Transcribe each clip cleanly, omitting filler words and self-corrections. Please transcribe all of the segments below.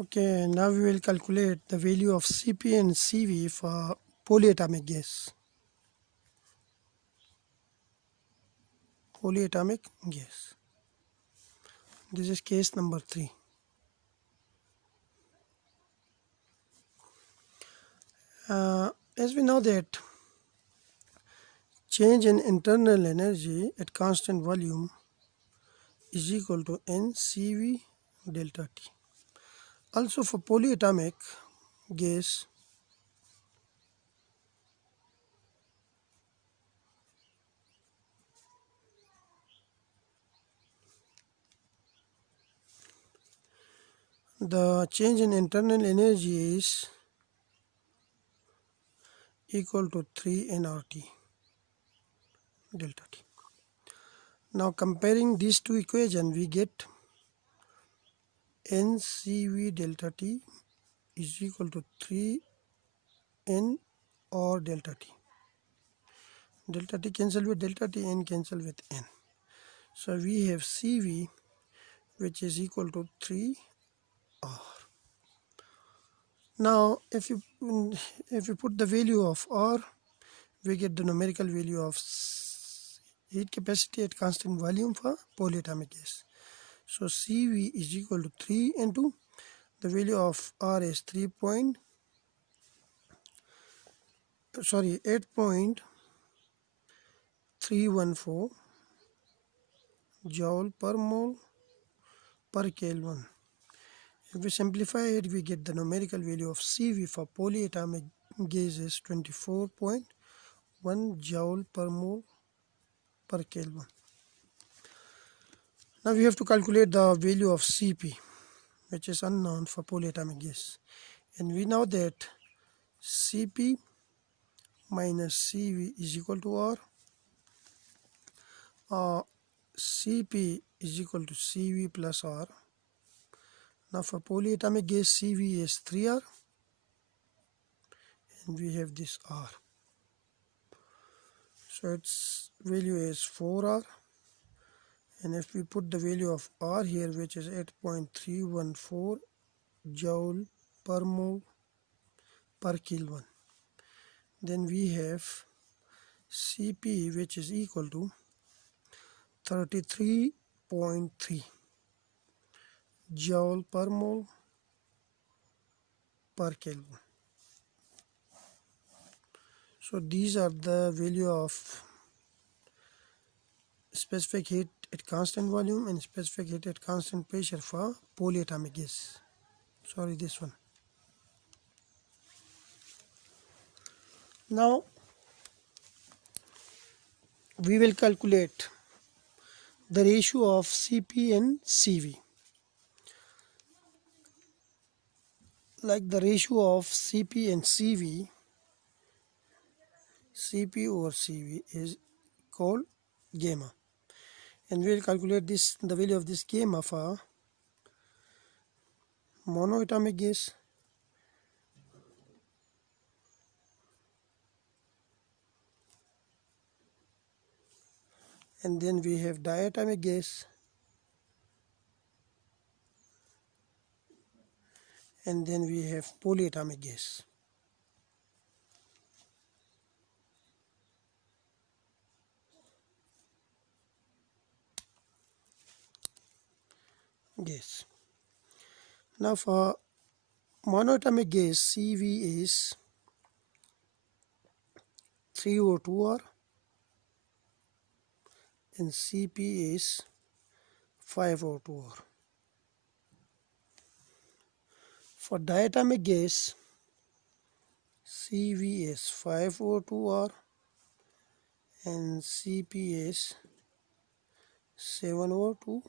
Okay, now we will calculate the value of Cp and Cv for polyatomic gas. Polyatomic gas. This is case number 3. As we know that change in internal energy at constant volume is equal to NCV delta T. Also for polyatomic gas, the change in internal energy is equal to 3 nRT delta T. Now comparing these two equations, we get NCV delta T is equal to 3N or delta T. Delta T cancel with delta T, N cancel with N. So we have Cv which is equal to 3R. Now if you put the value of R, we get the numerical value of heat capacity at constant volume for polyatomic gas. So Cv is equal to 3 into the value of R is 8.314 joule per mole per Kelvin. If we simplify it, we get the numerical value of Cv for polyatomic gas is 24.1 joule per mole per Kelvin. Now we have to calculate the value of Cp, which is unknown for polyatomic gas. And we know that Cp minus Cv is equal to R. Cp is equal to Cv plus R. Now for polyatomic gas, Cv is 3R and we have this R. So its value is 4R, and if we put the value of R here, which is 8.314 joule per mole per Kelvin, then we have Cp which is equal to 33.3 joule per mole per Kelvin. So these are the value of specific heat at constant volume and specific heat at constant pressure for polyatomic gas. Sorry, this one. Now we will calculate the ratio of Cp and Cv. Like the ratio of Cp and Cv, Cp over Cv is called gamma, and we will calculate the value of this gamma for monoatomic gas, and then we have diatomic gas, and then we have polyatomic gas. Now for monoatomic gas, Cv is 3O2R and Cp is 5O2R. For diatomic gas, Cv is 5O2R and Cp is 7O2R.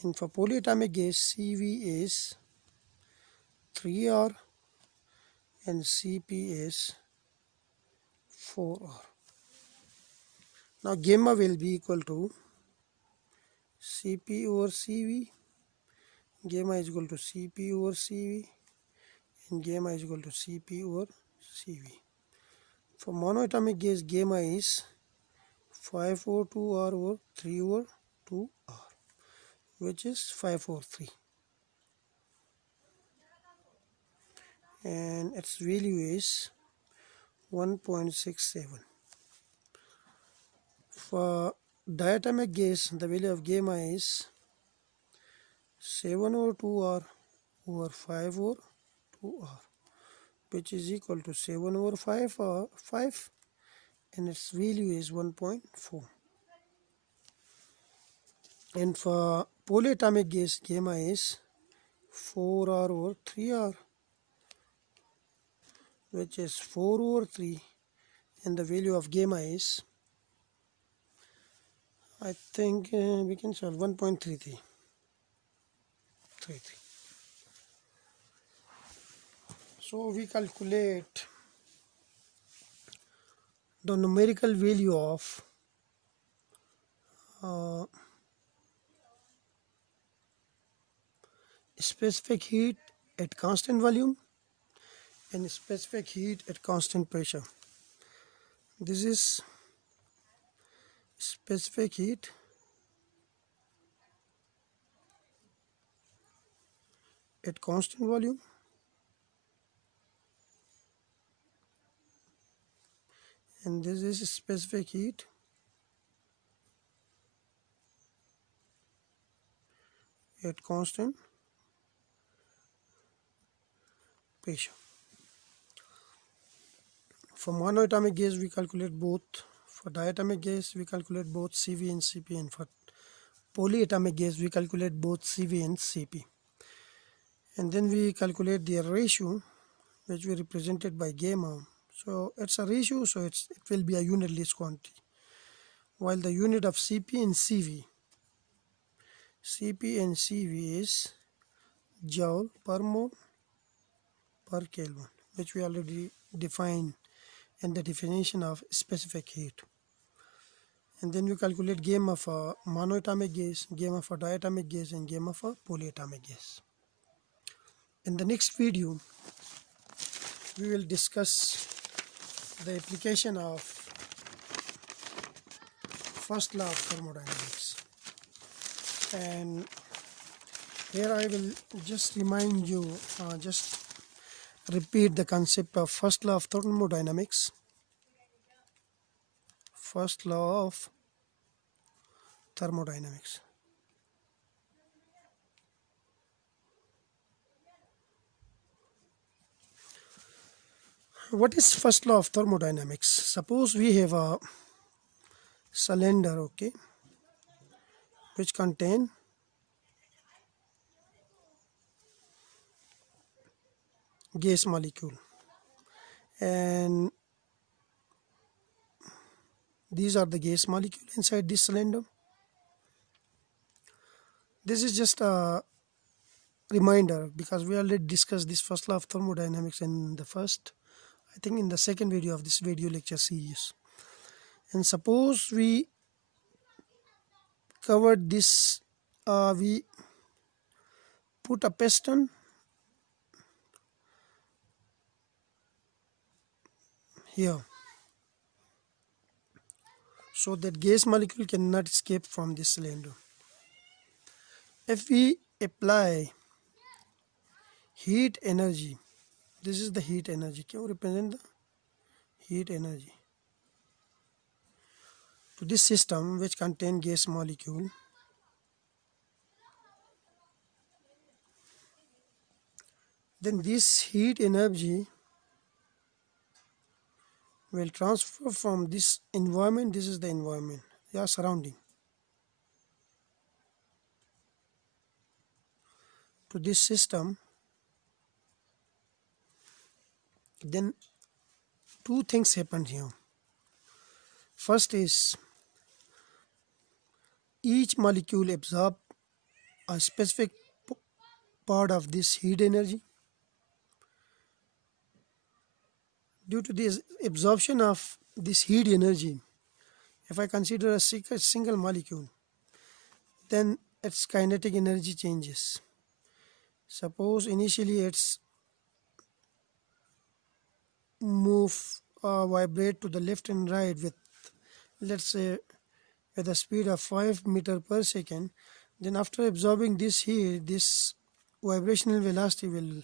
And for polyatomic gas, Cv is 3R and Cp is 4R. Now gamma will be equal to Cp over Cv. Gamma is equal to Cp over Cv, and gamma is equal to Cp over Cv. For monoatomic gas, gamma is 5 over 2R over 3 over 2R. which is 543, and its value is 1.67. For diatomic gas, the value of gamma is 7 over 2r over 5 over 2r, which is equal to 7 over 5 or 5, and its value is 1.4. And for polyatomic gas, gamma is 4r over 3r, which is 4 over 3, and the value of gamma is, I think we can solve 1.33. So we calculate the numerical value of specific heat at constant volume and specific heat at constant pressure. This is specific heat at constant volume and this is specific heat at constant pressure. For monoatomic gas we calculate both. For diatomic gas we calculate both CV and CP, and for polyatomic gas we calculate both CV and CP. And then we calculate their ratio, which we represented by gamma. So it's a ratio, so it will be a unitless quantity. While the unit of CP and CV is joule per mole per Kelvin, which we already defined in the definition of specific heat. And then we calculate gamma for monoatomic gas, gamma for diatomic gas, and gamma for polyatomic gas. In the next video, we will discuss the application of first law of thermodynamics. And here I will just remind you, just repeat the concept of first law of thermodynamics. First law of thermodynamics. What is first law of thermodynamics? Suppose we have a cylinder, okay, which contain gas molecule, and these are the gas molecule inside this cylinder. This is just a reminder because we already discussed this first law of thermodynamics in the first, I think in the second video of this video lecture series. And suppose we covered this, we put a piston here so that gas molecule cannot escape from this cylinder. If we apply heat energy, this is the heat energy, can you represent the heat energy to this system which contain gas molecule, then this heat energy will transfer from this environment, this is the environment, your surrounding, to this system. Then two things happen here. First is each molecule absorb a specific part of this heat energy. Due to this absorption of this heat energy, if I consider a single molecule, then its kinetic energy changes. Suppose initially it's vibrate to the left and right with, let's say, with a speed of 5 meters per second, Then after absorbing this heat, this vibrational velocity will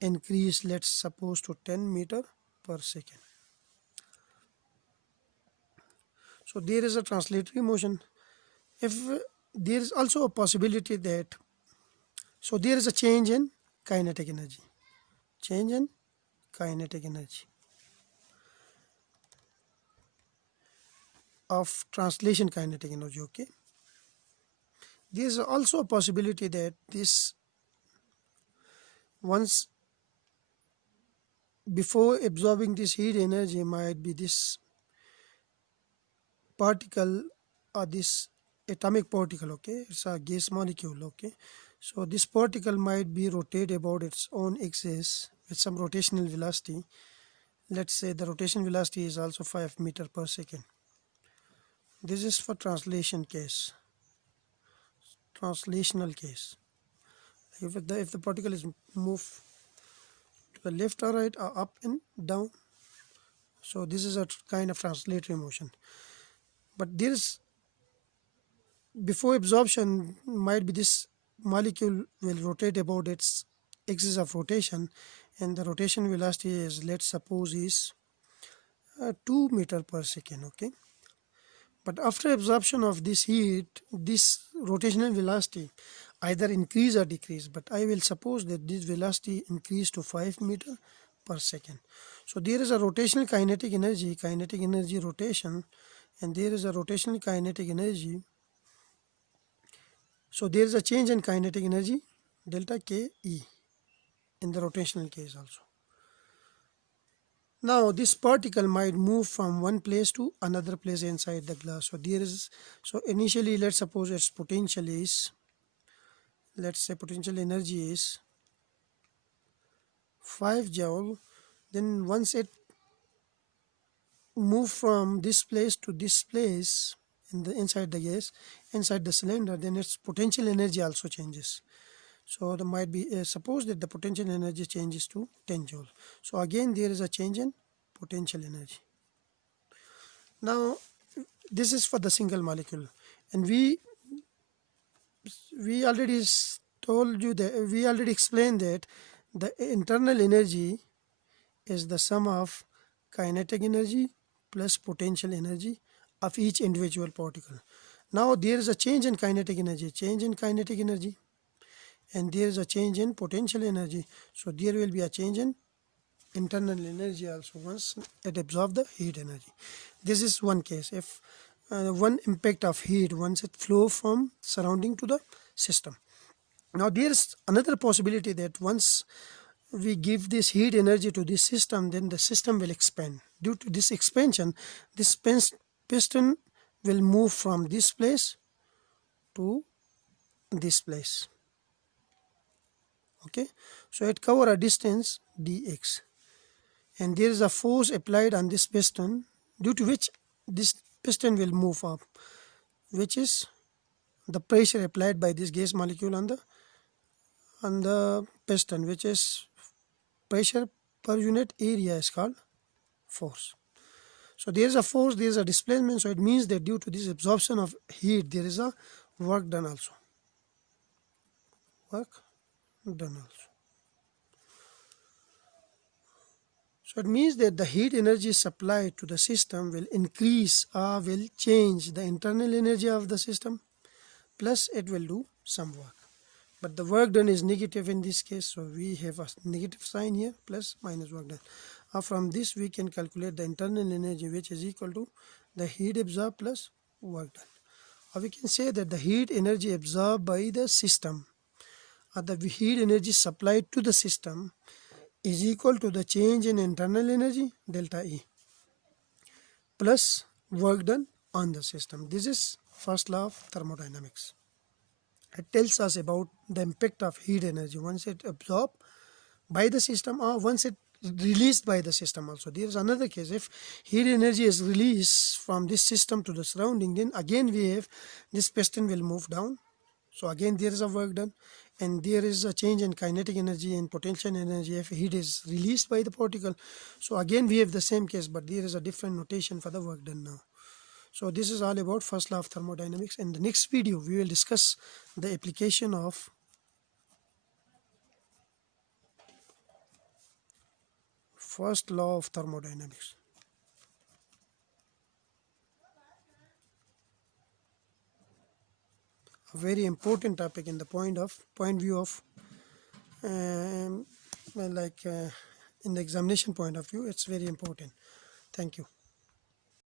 increase, let's suppose, to 10 meter per second. So there is a translatory motion. If there is also a possibility that, so there is a change in kinetic energy, change in kinetic energy of translation kinetic energy. Okay, there is also a possibility that this, once before absorbing this heat energy, might be this particle or this atomic particle. Okay, it's a gas molecule. Okay, so this particle might be rotate about its own axis with some rotational velocity. Let's say the rotation velocity is also 5 meter per second. This is for translation case, translational case. If the particle is moved to the left or right or up and down, so this is a kind of translatory motion. But there is, before absorption, might be this molecule will rotate about its axis of rotation, and the rotation velocity is, let's suppose, is 2 meter per second. Okay, but after absorption of this heat, this rotational velocity either increase or decrease, but I will suppose that this velocity increase to 5 meter per second. So there is a rotational kinetic energy rotation, and there is a rotational kinetic energy. So there is a change in kinetic energy delta Ke in the rotational case also. Now this particle might move from one place to another place inside the glass. So there is, so initially let's suppose its potential is, let's say potential energy is 5 joule. Then once it move from this place to this place in the inside the gas, inside the cylinder, then its potential energy also changes. So there might be, suppose that the potential energy changes to 10 joule. So again there is a change in potential energy. Now this is for the single molecule, and we already told you that, we already explained that the internal energy is the sum of kinetic energy plus potential energy of each individual particle. Now there is a change in kinetic energy, and there is a change in potential energy. So there will be a change in internal energy also once it absorbs the heat energy. This is one case. If one impact of heat once it flow from surrounding to the system. Now there is another possibility that once we give this heat energy to this system, then the system will expand. Due to this expansion, this piston will move from this place to this place. Okay, so it cover a distance dx, and there is a force applied on this piston, due to which this piston will move up, which is the pressure applied by this gas molecule on the piston, which is pressure per unit area, is called force. So there is a force, there is a displacement, so it means that due to this absorption of heat, there is a work done also. So it means that the heat energy supplied to the system will increase or will change the internal energy of the system, plus it will do some work. But the work done is negative in this case, so we have a negative sign here, plus minus work done. From this we can calculate the internal energy, which is equal to the heat absorbed plus work done. Or we can say that the heat energy absorbed by the system, or the heat energy supplied to the system, is equal to the change in internal energy delta E plus work done on the system. This is first law of thermodynamics. It tells us about the impact of heat energy once it absorbed by the system or once it released by the system also. There is another case. If heat energy is released from this system to the surrounding, then again we have this piston will move down. So again there is a work done, and there is a change in kinetic energy and potential energy if heat is released by the particle. So again we have the same case, but there is a different notation for the work done now. So this is all about first law of thermodynamics. In the next video we will discuss the application of first law of thermodynamics. A very important topic in the point view of well, like in the examination point of view, it's very important. Thank you.